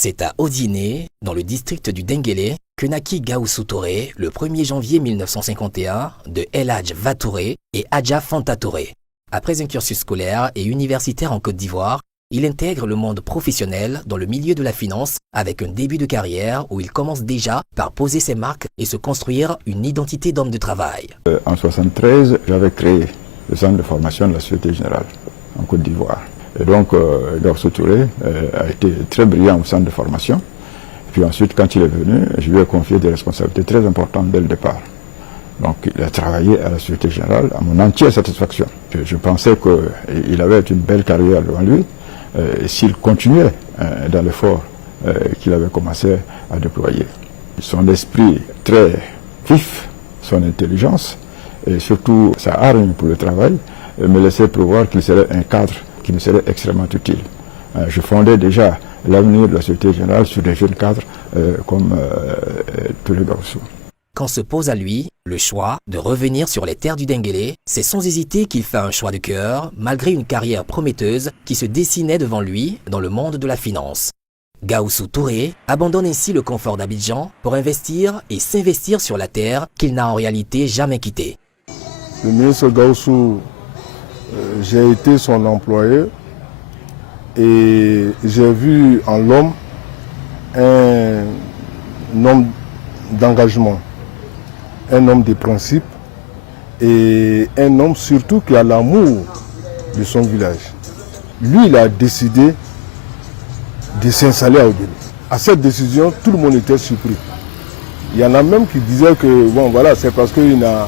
C'est à Odiné, dans le district du Denguélé, que naquit Gaoussou Touré le 1er janvier 1951 de El Hadj Va Touré et Adja Fanta Touré. Après un cursus scolaire et universitaire en Côte d'Ivoire, il intègre le monde professionnel dans le milieu de la finance avec un début de carrière où il commence déjà par poser ses marques et se construire une identité d'homme de travail. En 1973, j'avais créé le centre de formation de la Société Générale en Côte d'Ivoire. Et donc, Gaoussou Touré a été très brillant au centre de formation. Puis ensuite, quand il est venu, je lui ai confié des responsabilités très importantes dès le départ. Donc, il a travaillé à la Société Générale à mon entière satisfaction. Je pensais qu'il avait une belle carrière devant lui. Et s'il continuait dans l'effort qu'il avait commencé à déployer. Son esprit très vif, son intelligence et surtout sa hargne pour le travail me laissait prévoir qu'il serait un cadre qui me serait extrêmement utile. Je fondais déjà l'avenir de la Société Générale sur des jeunes cadres comme Touré Gaoussou. Quand se pose à lui le choix de revenir sur les terres du Denguélé, c'est sans hésiter qu'il fait un choix de cœur, malgré une carrière prometteuse qui se dessinait devant lui dans le monde de la finance. Gaoussou Touré abandonne ainsi le confort d'Abidjan pour investir et s'investir sur la terre qu'il n'a en réalité jamais quittée. Le ministre Gaoussou, j'ai été son employé et j'ai vu en l'homme un homme d'engagement, un homme de principe et un homme surtout qui a l'amour de son village. Lui, il a décidé de s'installer à Odiné. À cette décision, tout le monde était surpris. Il y en a même qui disaient que bon, voilà, c'est parce qu'il n'a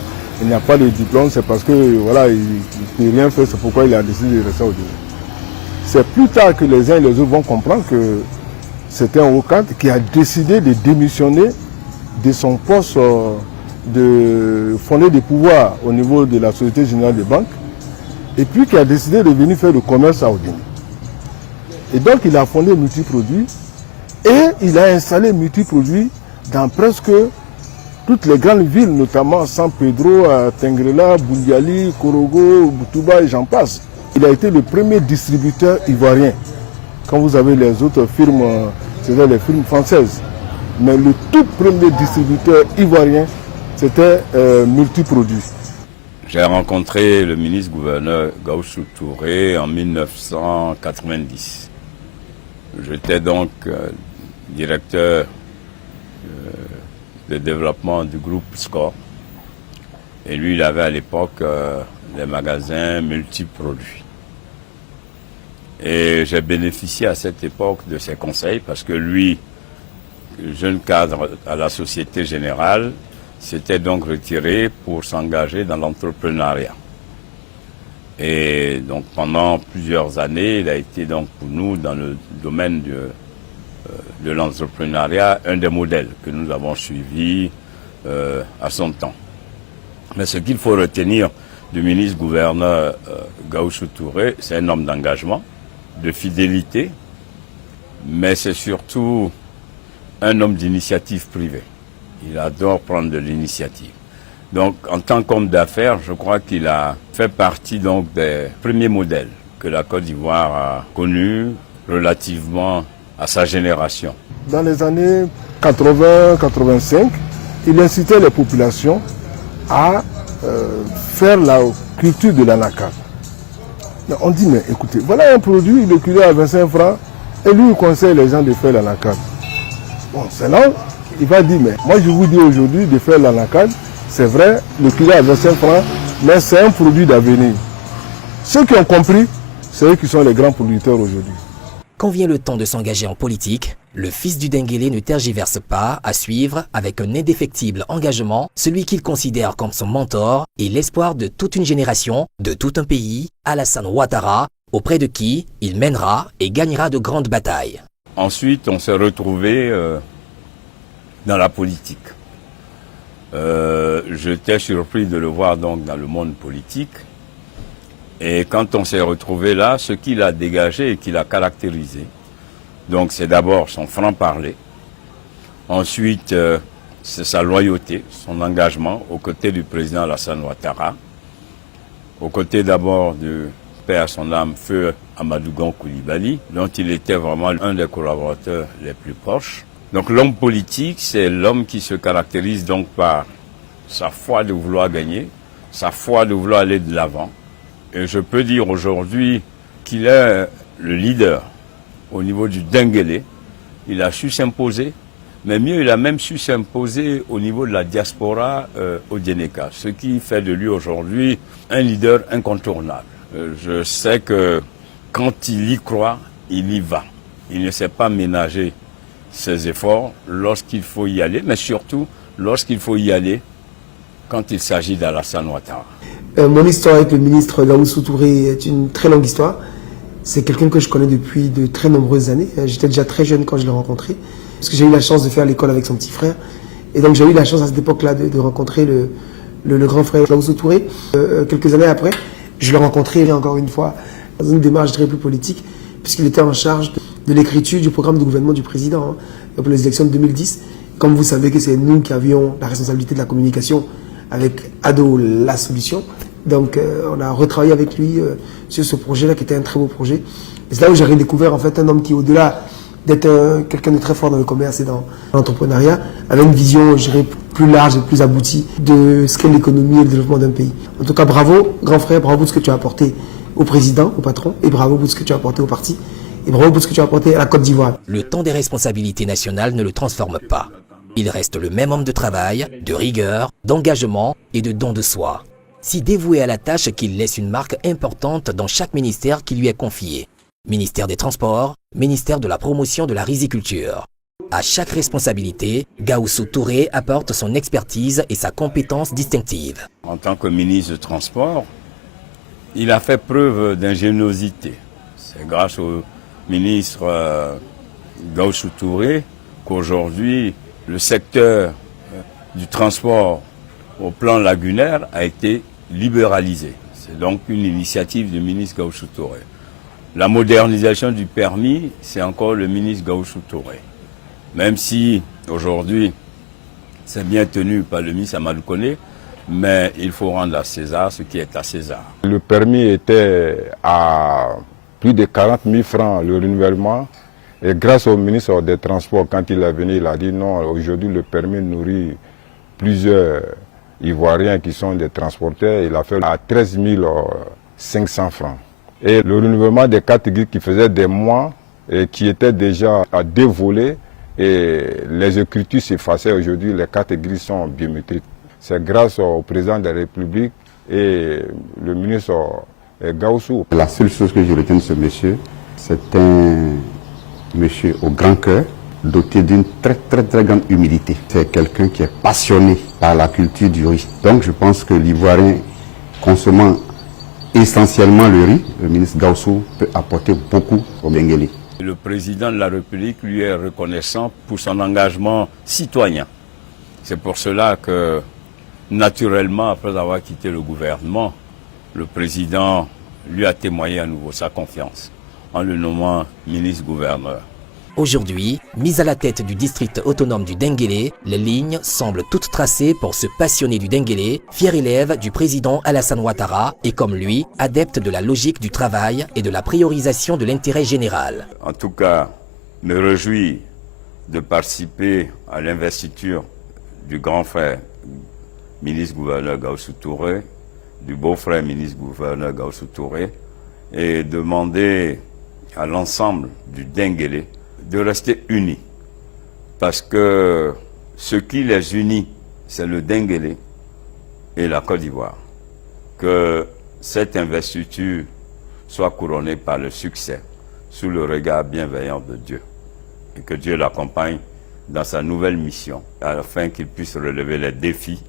pas de diplôme, c'est parce que voilà, il ne peut rien faire, c'est pourquoi il a décidé de rester à Odiné. C'est plus tard que les uns et les autres vont comprendre que c'était un haut cadre qui a décidé de démissionner de son poste de fonder des pouvoirs au niveau de la Société Générale des Banques et puis qui a décidé de venir faire le commerce à Odiné. Et donc il a fondé Multiproduits et il a installé Multiproduits dans presque toutes les grandes villes, notamment San Pedro, Tengrela, Boundiali, Korogo, Boutouba et j'en passe. Il a été le premier distributeur ivoirien. Quand vous avez les autres firmes, c'est-à-dire les firmes françaises. Mais le tout premier distributeur ivoirien, c'était Multiproduits. J'ai rencontré le ministre-gouverneur Gaoussou Touré en 1990. J'étais donc directeur de développement du groupe SCORE. Et lui, il avait à l'époque les magasins Multiproduits. Et j'ai bénéficié à cette époque de ses conseils parce que lui, jeune cadre à la Société Générale, s'était donc retiré pour s'engager dans l'entrepreneuriat. Et donc pendant plusieurs années, il a été donc pour nous dans le domaine de l'entrepreneuriat un des modèles que nous avons suivis à son temps. Mais ce qu'il faut retenir du ministre-gouverneur Gaoussou Touré, c'est un homme d'engagement, de fidélité, mais c'est surtout un homme d'initiative privée. Il adore prendre de l'initiative. Donc, en tant qu'homme d'affaires, je crois qu'il a fait partie donc des premiers modèles que la Côte d'Ivoire a connus relativement à sa génération. Dans les années 80-85, il incitait les populations à faire la culture de l'anacarde. On dit, mais écoutez, voilà un produit, le kilo à 25 francs, et lui, il conseille les gens de faire l'anacarde. Bon, c'est là, il va dire, mais moi je vous dis aujourd'hui de faire l'anacarde, c'est vrai, le kilo à 25 francs, mais c'est un produit d'avenir. Ceux qui ont compris, c'est eux qui sont les grands producteurs aujourd'hui. Quand vient le temps de s'engager en politique, le fils du Denguélé ne tergiverse pas à suivre avec un indéfectible engagement celui qu'il considère comme son mentor et l'espoir de toute une génération, de tout un pays, Alassane Ouattara, auprès de qui il mènera et gagnera de grandes batailles. Ensuite, on s'est retrouvé dans la politique. J'étais surpris de le voir donc dans le monde politique. Et quand on s'est retrouvé là, ce qu'il a dégagé et qu'il a caractérisé, donc c'est d'abord son franc-parler, ensuite c'est sa loyauté, son engagement aux côtés du président Alassane Ouattara, aux côtés d'abord du paix à son âme, feu Amadou Gon Coulibaly, dont il était vraiment un des collaborateurs les plus proches. Donc l'homme politique, c'est l'homme qui se caractérise donc par sa foi de vouloir gagner, sa foi de vouloir aller de l'avant. Et je peux dire aujourd'hui qu'il est le leader au niveau du Denguélé. Il a su s'imposer, mais mieux, il a même su s'imposer au niveau de la diaspora au Djeneka, ce qui fait de lui aujourd'hui un leader incontournable. Je sais que quand il y croit, il y va. Il ne sait pas ménager ses efforts lorsqu'il faut y aller, mais surtout lorsqu'il faut y aller quand il s'agit d'Alassane Ouattara. Mon histoire avec le ministre Gawussou Touré est une très longue histoire. C'est quelqu'un que je connais depuis de très nombreuses années. J'étais déjà très jeune quand je l'ai rencontré, parce que j'ai eu la chance de faire l'école avec son petit frère. Et donc j'ai eu la chance à cette époque-là de rencontrer le grand frère Gawussou Touré. Quelques années après, je l'ai rencontré encore une fois dans une démarche très plus politique, puisqu'il était en charge de l'écriture du programme de gouvernement du président pour les élections de 2010. Comme vous savez que c'est nous qui avions la responsabilité de la communication avec Ado La Solution. Donc on a retravaillé avec lui sur ce projet-là qui était un très beau projet. Et c'est là où j'ai redécouvert en fait un homme qui, au-delà d'être quelqu'un de très fort dans le commerce et dans l'entrepreneuriat, avait une vision, je dirais, plus large et plus aboutie de ce qu'est l'économie et le développement d'un pays. En tout cas, bravo, grand frère, bravo pour ce que tu as apporté au président, au patron, et bravo pour ce que tu as apporté au parti, et bravo pour ce que tu as apporté à la Côte d'Ivoire. Le temps des responsabilités nationales ne le transforme pas. Il reste le même homme de travail, de rigueur, d'engagement et de don de soi. Si dévoué à la tâche qu'il laisse une marque importante dans chaque ministère qui lui est confié. Ministère des Transports, ministère de la Promotion de la Riziculture. À chaque responsabilité, Gawussou Touré apporte son expertise et sa compétence distinctive. En tant que ministre des Transports, il a fait preuve d'ingéniosité. C'est grâce au ministre Gawussou Touré qu'aujourd'hui, le secteur du transport au plan lagunaire a été libéralisé. C'est donc une initiative du ministre Gawussou Touré. La modernisation du permis, c'est encore le ministre Gawussou Touré. Même si aujourd'hui, c'est bien tenu par le ministre Amadou Koné, mais il faut rendre à César ce qui est à César. Le permis était à plus de 40 000 francs le renouvellement. Et grâce au ministre des Transports, quand il est venu, il a dit non, aujourd'hui le permis nourrit plusieurs Ivoiriens qui sont des transporteurs. Il a fait à 13 500 francs. Et le renouvellement des cartes grises qui faisait des mois et qui étaient déjà à dévoler, et les écritures s'effaçaient. Aujourd'hui, les cartes grises sont biométriques. C'est grâce au président de la République et le ministre Gawussou. La seule chose que je retiens de ce monsieur, c'est un monsieur au grand cœur, doté d'une très grande humilité. C'est quelqu'un qui est passionné par la culture du riz. Donc je pense que l'Ivoirien consommant essentiellement le riz, le ministre Gawussou peut apporter beaucoup au Denguélé. Le président de la République lui est reconnaissant pour son engagement citoyen. C'est pour cela que, naturellement, après avoir quitté le gouvernement, le président lui a témoigné à nouveau sa confiance en le nommant ministre-gouverneur. Aujourd'hui, mis à la tête du district autonome du Denguélé, les lignes semblent toutes tracées pour ce passionné du Denguélé, fier élève du président Alassane Ouattara et comme lui, adepte de la logique du travail et de la priorisation de l'intérêt général. En tout cas, me réjouis de participer à l'investiture du grand frère ministre-gouverneur Gawussou Touré, du beau-frère ministre-gouverneur Gawussou Touré, et demander à l'ensemble du Denguélé de rester unis. Parce que ce qui les unit, c'est le Denguélé et la Côte d'Ivoire. Que cette investiture soit couronnée par le succès sous le regard bienveillant de Dieu. Et que Dieu l'accompagne dans sa nouvelle mission, afin qu'il puisse relever les défis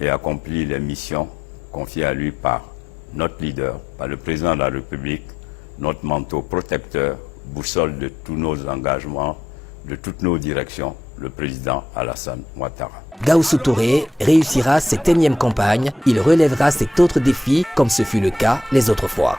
et accomplir les missions confiées à lui par notre leader, par le président de la République, notre manteau protecteur, boussole de tous nos engagements, de toutes nos directions, le président Alassane Ouattara. Gawussou Touré réussira cette énième campagne, il relèvera cet autre défi comme ce fut le cas les autres fois.